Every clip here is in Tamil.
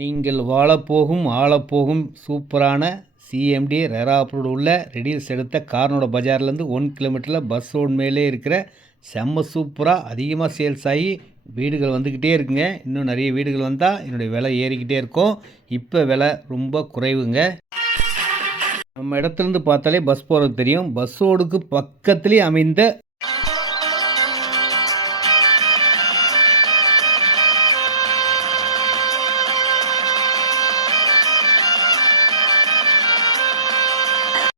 நீங்கள் வாழப்போகும் ஆளப்போகும் சூப்பரான சிஎம்டி ரெரா அப்ரூவ்டு உள்ள ரெடியூஸ் எடுத்த கார்னோட பஜார்லேருந்து 1 கிலோமீட்டரில் பஸ் ரோடு மேலே இருக்கிற செம்ம சூப்பராக அதிகமாக சேல்ஸ் ஆகி வீடுகள் வந்துக்கிட்டே இருக்குங்க. இன்னும் நிறைய வீடுகள் வந்தால் என்னுடைய விலை ஏறிக்கிட்டே இருக்கும். இப்போ விலை ரொம்ப குறைவுங்க. நம்ம இடத்துலேருந்து பார்த்தாலே பஸ் போகிறது தெரியும். பஸ் ரோடுக்கு பக்கத்துலேயே அமைந்த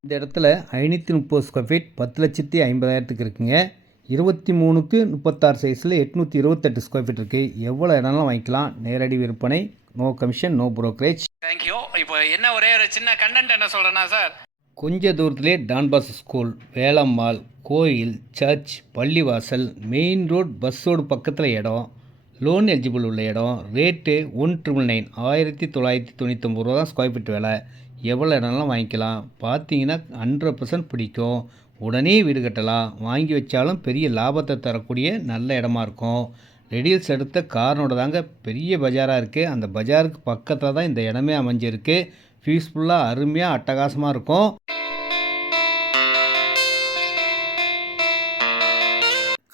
இந்த இடத்துல 530 ஸ்கொயர் ஃபீட் 10,50,000 இருக்குங்க. 23க்கு 36 சைஸில் 828 ஸ்கொயர் ஃபீட் இருக்குது. எவ்வளோ இடம்லாம் வாங்கிக்கலாம். நேரடி விற்பனை, no commission, no brokerage. Thank you. இப்போ என்ன ஒரே ஒரு சின்ன கண்டென்ட் என்ன சொல்கிறேன்னா சார், கொஞ்ச தூரத்திலே டான்பாஸ் ஸ்கூல், வேலம்மாள், கோயில், சர்ச், பள்ளிவாசல், மெயின் ரோடு, பஸ் ரோடு பக்கத்தில் இடம், லோன் எலிஜிபிள் உள்ள இடம். ரேட்டு 1,999 1999 ரூபா தான் ஸ்கொயர் ஃபீட் விலை. எவ்வளோ இடம்லாம் வாங்கிக்கலாம். பார்த்தீங்கன்னா 100% பிடிக்கும். உடனே வீடு கட்டலாம். வாங்கி வச்சாலும் பெரிய லாபத்தை தரக்கூடிய நல்ல இடமா இருக்கும். ரெடியூஸ் எடுத்த கார்னோட தாங்க பெரிய பஜாராக இருக்குது. அந்த பஜாருக்கு பக்கத்தில் தான் இந்த இடமே அமைஞ்சிருக்கு. பீஸ்ஃபுல்லாக அருமையாக அட்டகாசமாக இருக்கும்.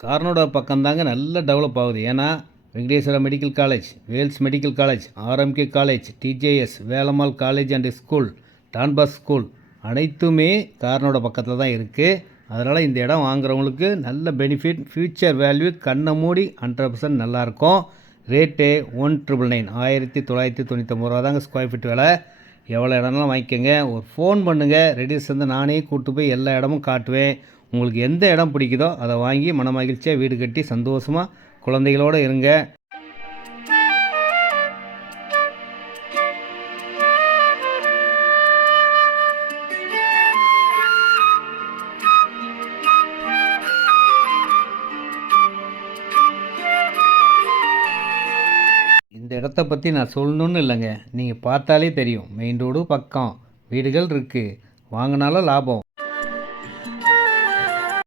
கார்னோட பக்கம்தாங்க நல்லா டெவலப் ஆகுது. ஏன்னா Venkateswara medical college, Vels medical college, RMK college, TJS, Velammal college and school, Don Bosco school அனைத்துமே கார்னோட பக்கத்தில் தான் இருக்குது. அதனால் இந்த இடம் வாங்குறவங்களுக்கு நல்ல பெனிஃபிட், ஃப்யூச்சர் வேல்யூ கண்ணை மூடி 100% நல்லாயிருக்கும். ரேட்டு 1,999 1999 ரூபா தாங்க ஸ்கொயர் ஃபீட் விலை. எவ்வளோ இடம்லாம் வாங்கிக்கோங்க. ஒரு ஃபோன் பண்ணுங்கள். ரெடியூஸ் வந்து நானே கூப்பிட்டு போய் எல்லா இடமும் காட்டுவேன். உங்களுக்கு எந்த இடம் பிடிக்குதோ அதை வாங்கி மனமகிழ்ச்சியாக வீடு கட்டி சந்தோஷமாக குழந்தைகளோடு இருங்க. இந்த இடத்த பற்றி நான் சொல்லணுன்னு இல்லைங்க. நீங்கள் பார்த்தாலே தெரியும். மெயின் ரோடு பக்கம், வீடுகள் இருக்குது. வாங்கினாலும் லாபம்.